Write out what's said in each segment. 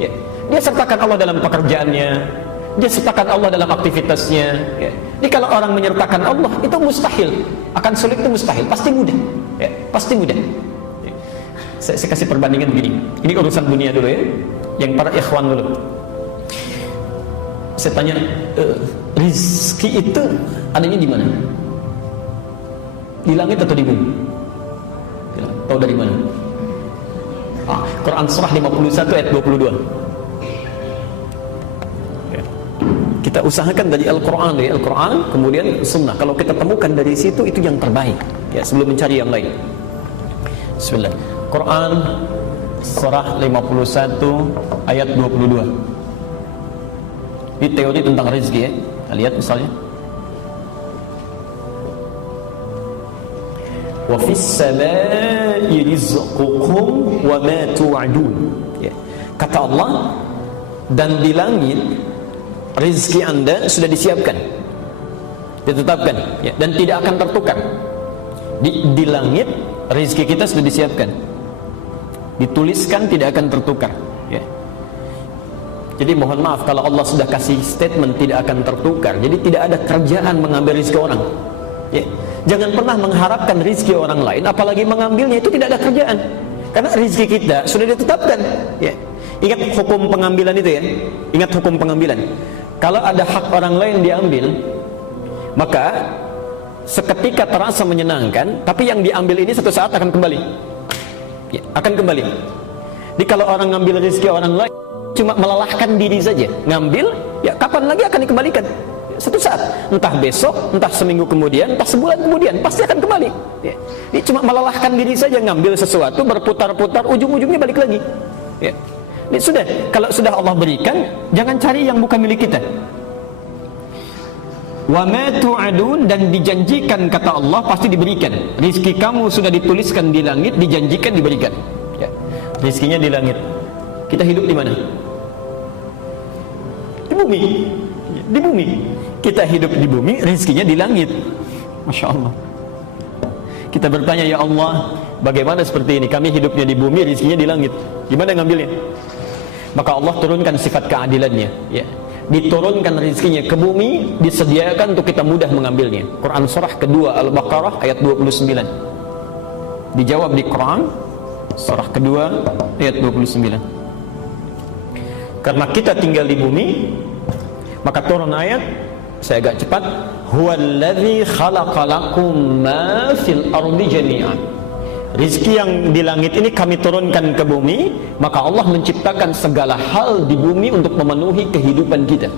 ya. Dia sertakan Allah dalam pekerjaannya, dia sertakan Allah dalam aktivitasnya, ya. Jadi kalau orang menyertakan Allah itu mustahil, akan sulit itu mustahil, pasti mudah, ya. Pasti mudah, ya. Saya kasih perbandingan begini. Ini urusan dunia dulu ya, yang para ikhwan dulu. Saya tanya, rizki itu adanya di mana? Di langit atau di bumi? Tahu dari mana? Quran surah 51 ayat 22. Kita usahakan dari Al-Quran, kemudian Sunnah. Kalau kita temukan dari situ, itu yang terbaik, ya, sebelum mencari yang lain. Bismillah. Quran surah 51 ayat 22. Ini teori tentang rezeki, ya. Kita lihat misalnya. Wa fis samaa'i rizqukum wa ma tu'adun. Ya. Kata Allah, dan di langit rezeki Anda sudah disiapkan, ditetapkan, ya, dan tidak akan tertukar. Di langit rezeki kita sudah disiapkan, dituliskan, tidak akan tertukar, ya. Jadi mohon maaf kalau Allah sudah kasih statement tidak akan tertukar, jadi tidak ada kerjaan mengambil rezeki orang, ya. Jangan pernah mengharapkan rezeki orang lain, apalagi mengambilnya, itu tidak ada kerjaan, karena rezeki kita sudah ditetapkan, ya. Ingat hukum pengambilan itu, ya. Ingat hukum pengambilan. Kalau ada hak orang lain diambil, maka seketika terasa menyenangkan, tapi yang diambil ini satu saat akan kembali, ya, akan kembali. Jadi kalau orang ngambil rezeki orang lain cuma melelahkan diri saja, ngambil, ya kapan lagi akan dikembalikan? Satu saat, entah besok, entah seminggu kemudian, entah sebulan kemudian, pasti akan kembali, ya. Ini cuma melelahkan diri saja, ngambil sesuatu, berputar-putar, ujung-ujungnya balik lagi, ya. Ini sudah, kalau sudah Allah berikan, jangan cari yang bukan milik kita. Wa ma tu'adun, dan dijanjikan kata Allah pasti diberikan. Rizki kamu sudah dituliskan di langit, dijanjikan diberikan, ya. Rizkinya di langit. Kita hidup di mana? Di bumi, di bumi. Kita hidup di bumi, rizkinya di langit. Masya Allah. Kita bertanya, ya Allah, bagaimana seperti ini? Kami hidupnya di bumi, rizkinya di langit. Gimana ngambilnya? Maka Allah turunkan sifat keadilannya, ya. Diturunkan rizkinya ke bumi, disediakan untuk kita mudah mengambilnya. Quran surah kedua Al-Baqarah ayat 29. Dijawab di Quran surah kedua ayat 29. Karena kita tinggal di bumi, maka turun ayat, saya agak cepat, huwallazi khalaqalakum ma fil ardi jami'an. Rizki yang di langit ini kami turunkan ke bumi, maka Allah menciptakan segala hal di bumi untuk memenuhi kehidupan kita,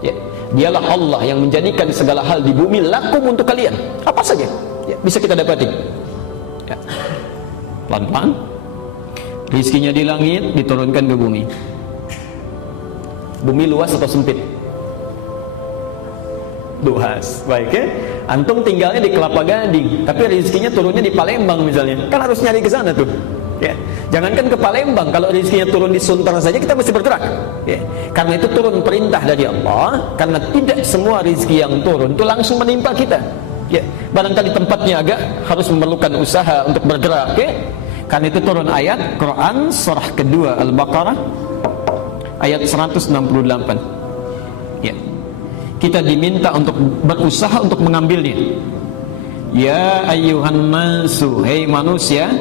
ya. Dialah Allah yang menjadikan segala hal di bumi lakum untuk kalian, apa saja, ya, bisa kita dapati, ya. Pelan-pelan rizkinya di langit diturunkan ke bumi. Bumi luas atau sempit? Luas, baik, ya. Antum tinggalnya di Kelapa Gading, tapi rezekinya turunnya di Palembang misalnya, kan harus nyari ke sana tuh, ya. Jangankan ke Palembang, kalau rezekinya turun di Sunter saja kita mesti bergerak, ya. Karena itu turun perintah dari Allah, karena tidak semua rezeki yang turun itu langsung menimpa kita, ya. Barangkali tempatnya agak harus memerlukan usaha untuk bergerak, ya. Karena itu turun ayat Quran surah kedua Al-Baqarah ayat 168, ya. Kita diminta untuk berusaha untuk mengambilnya. Ya ayyuhan nasu, hei manusia,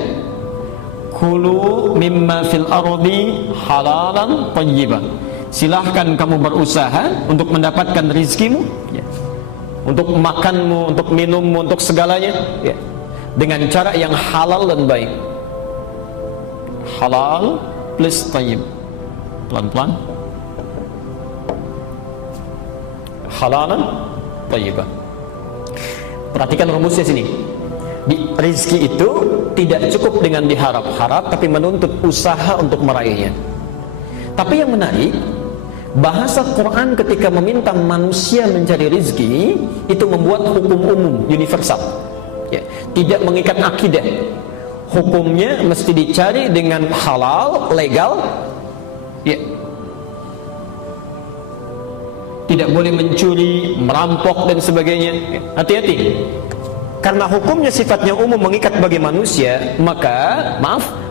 kulu mimma fil ardi halalan thayyiban. Silahkan kamu berusaha untuk mendapatkan rizkimu, ya. Untuk makanmu, untuk minummu, untuk segalanya, ya. Dengan cara yang halal dan baik. Halal plus thayyib. Pelan-pelan. Halalan thayyibah. Perhatikan rumusnya sini. Rizki itu tidak cukup dengan diharap-harap, tapi menuntut usaha untuk meraihnya. Tapi yang menarik, bahasa Quran ketika meminta manusia mencari rizki itu membuat hukum umum universal, ya. Tidak mengikat akidah. Hukumnya mesti dicari dengan halal, legal, ya. Tidak boleh mencuri, merampok dan sebagainya. Hati-hati. Karena hukumnya sifatnya umum mengikat bagi manusia, maka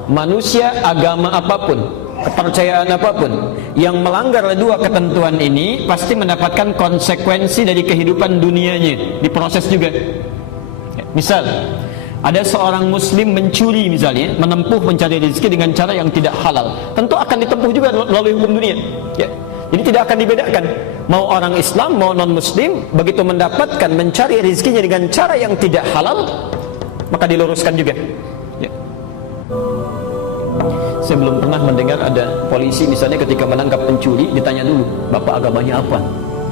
manusia agama apapun, kepercayaan apapun yang melanggar dua ketentuan ini pasti mendapatkan konsekuensi dari kehidupan dunianya, diproses juga. Misal ada seorang muslim mencuri misalnya, menempuh mencari rezeki dengan cara yang tidak halal, tentu akan ditempuh juga melalui hukum dunia, ya. Jadi tidak akan dibedakan, mau orang Islam mau non muslim, begitu mendapatkan mencari rezekinya dengan cara yang tidak halal, maka diluruskan juga, ya. Saya belum pernah mendengar ada polisi misalnya ketika menangkap pencuri ditanya dulu, bapak agamanya apa?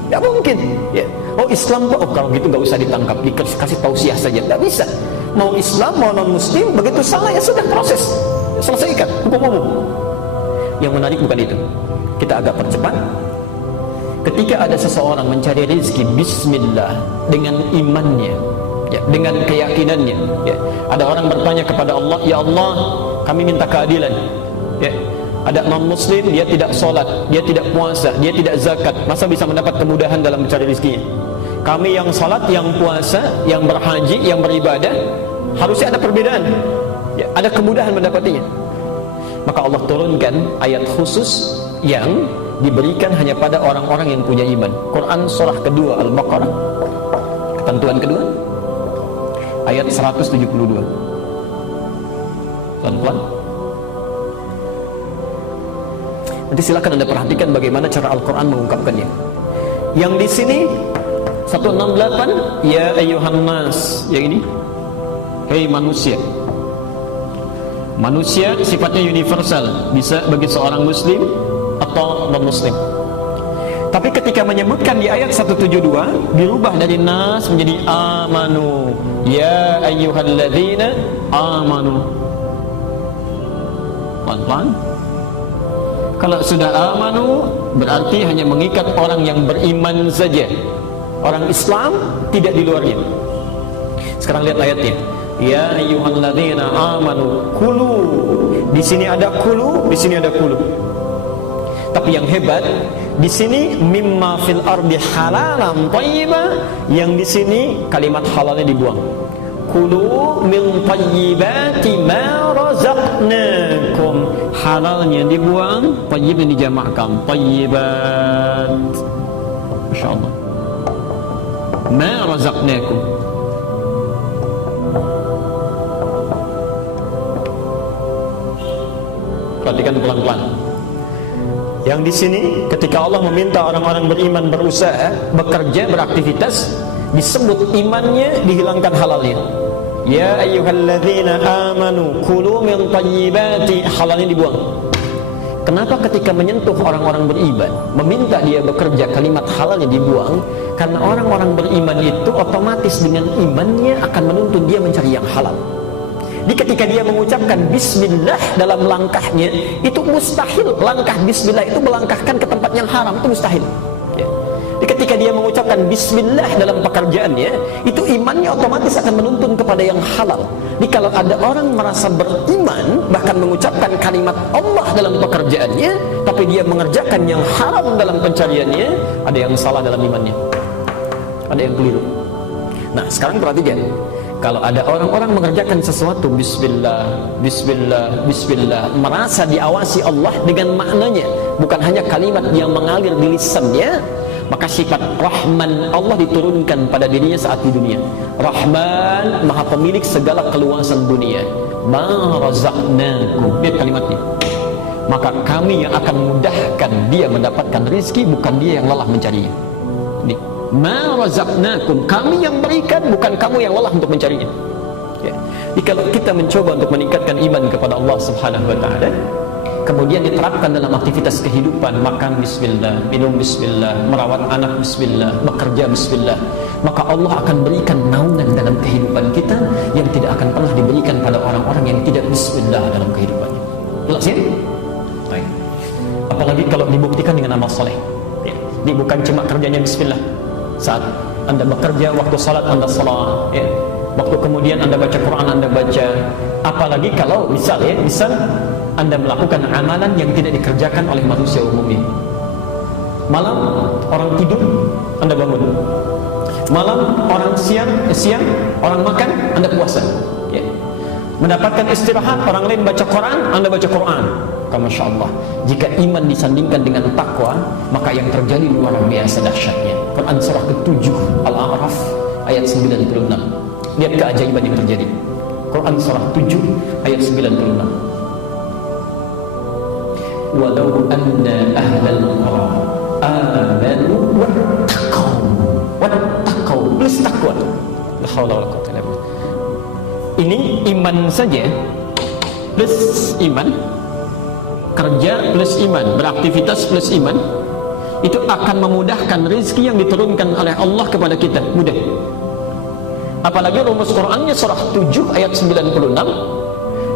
Tidak mungkin, ya. Oh Islam Pak, oh kalau gitu nggak usah ditangkap, dikasih tausiah saja. Tidak bisa. Mau Islam mau non muslim, begitu salah ya sudah, proses, selesaikan, hukum umum. Yang menarik bukan itu. Kita agak percepat. Ketika ada seseorang mencari rezeki bismillah dengan imannya, ya, dengan keyakinannya, ya. Ada orang bertanya kepada Allah, ya Allah, kami minta keadilan, ya. Ada non muslim, dia tidak sholat, dia tidak puasa, dia tidak zakat, masa bisa mendapat kemudahan dalam mencari rezekinya? Kami yang sholat, yang puasa, yang berhaji, yang beribadah, harusnya ada perbedaan, ya, ada kemudahan mendapatinya. Maka Allah turunkan ayat khusus yang diberikan hanya pada orang-orang yang punya iman. Quran surah kedua Al-Baqarah, ketentuan kedua, ayat 172. Pelan-pelan. Nanti silakan Anda perhatikan bagaimana cara Al-Quran mengungkapkannya. Yang di sini 168, ya ayyuhan nas, yang ini, hei manusia. Manusia sifatnya universal, bisa bagi seorang muslim atau non muslim. Tapi ketika menyebutkan di ayat 172 dirubah dari nas menjadi amanu, ya ayyuhalladzina amanu. Pelan-pelan. Kalau sudah amanu berarti hanya mengikat orang yang beriman saja, orang Islam tidak di luarnya. Sekarang lihat ayatnya, ya ayyuhalladzina amanu kulu. Di sini ada kulu, di sini ada kulu. Tapi yang hebat, di sini mimma fil ardi halalan thayyiba, yang di sini kalimat halalnya dibuang. Kulu min thayyibati ma razaqnakum, halalnya dibuang, thayyibnya dijamakkan, thayyibat. Masyaallah. Ma razaqnakum. Perhatikan pelan-pelan. Yang di sini ketika Allah meminta orang-orang beriman berusaha, bekerja, beraktivitas, disebut imannya, dihilangkan halalnya. Ya ayyuhalladzina amanu kulu min thayyibati, halalnya dibuang. Kenapa ketika menyentuh orang-orang beriman, meminta dia bekerja, kalimat halalnya dibuang? Karena orang-orang beriman itu otomatis dengan imannya akan menuntun dia mencari yang halal. Jadi ketika dia mengucapkan bismillah dalam langkahnya, itu mustahil langkah bismillah itu melangkahkan ke tempat yang haram, itu mustahil, ya. Jadi ketika dia mengucapkan bismillah dalam pekerjaannya, itu imannya otomatis akan menuntun kepada yang halal. Jadi kalau ada orang merasa beriman, bahkan mengucapkan kalimat Allah dalam pekerjaannya, tapi dia mengerjakan yang haram dalam pencariannya, ada yang salah dalam imannya, ada yang keliru. Nah sekarang perhatikan, kalau ada orang-orang mengerjakan sesuatu bismillah, bismillah, bismillah, merasa diawasi Allah dengan maknanya, bukan hanya kalimat yang mengalir di lisannya, maka sifat Rahman Allah diturunkan pada dirinya saat di dunia. Rahman, maha pemilik segala keluasan dunia. Ma razaqnakum, lihat kalimatnya. Maka kami yang akan mudahkan dia mendapatkan rezeki, bukan dia yang lelah mencarinya. Ini ma razaqnakum, kami yang berikan, bukan kamu yang lelah untuk mencarinya, ya. Jadi kalau kita mencoba untuk meningkatkan iman kepada Allah Subhanahu wa taala, kemudian diterapkan dalam aktivitas kehidupan, makan bismillah, minum bismillah, merawat anak bismillah, bekerja bismillah, maka Allah akan berikan naungan dalam kehidupan kita yang tidak akan pernah diberikan pada orang-orang yang tidak bismillah dalam kehidupannya. Jelas ya? Baik. Apalagi kalau dibuktikan dengan amal soleh, ya. Ini bukan cuma kerjanya bismillah. Saat Anda bekerja, waktu salat Anda salat, ya. Waktu kemudian Anda baca Quran Anda baca. Apalagi kalau misal Anda melakukan amalan yang tidak dikerjakan oleh manusia umumnya. Malam orang tidur Anda bangun. Malam orang siang orang makan Anda puasa, ya. Mendapatkan istirahat, orang lain baca Quran, Anda baca Quran. Masya Allah. Jika iman disandingkan dengan takwa, maka yang terjadi luar biasa dahsyatnya. Quran surah ke-7 Al-A'raf ayat 96. Lihat keajaiban yang terjadi. Quran surah 7 ayat 96. Walau anna ahlal qura amanu wattaqau plus takwa. La haula wala quwwata illa billah. Ini iman saja plus iman, kerja plus iman, beraktivitas plus iman, itu akan memudahkan rezeki yang diturunkan oleh Allah kepada kita, mudah. Apalagi rumus Qur'annya surah 7 ayat 96.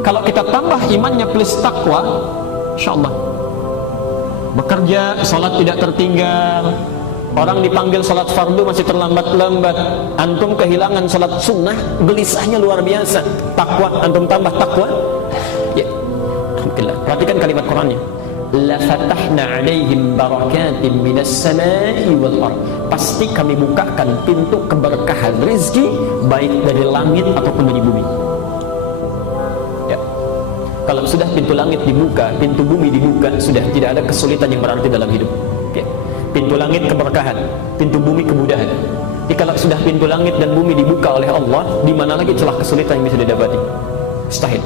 Kalau kita tambah imannya plus takwa, insyaallah bekerja, salat tidak tertinggal. Orang dipanggil salat fardu masih terlambat-lambat. Antum kehilangan salat sunnah, gelisahnya luar biasa. Takwa, antum tambah takwa, ya, alhamdulillah. Perhatikan kalimat Qur'annya. La fatahna 'alaihim barakatin minas samai wal ardh. Pasti kami bukakan pintu keberkahan rezeki, baik dari langit ataupun dari bumi. Ya. Kalau sudah pintu langit dibuka, pintu bumi dibuka, sudah tidak ada kesulitan yang berarti dalam hidup. Ya. Pintu langit keberkahan, pintu bumi kemudahan. Jadi kalau sudah pintu langit dan bumi dibuka oleh Allah, di mana lagi celah kesulitan yang bisa didapati? Mustahil.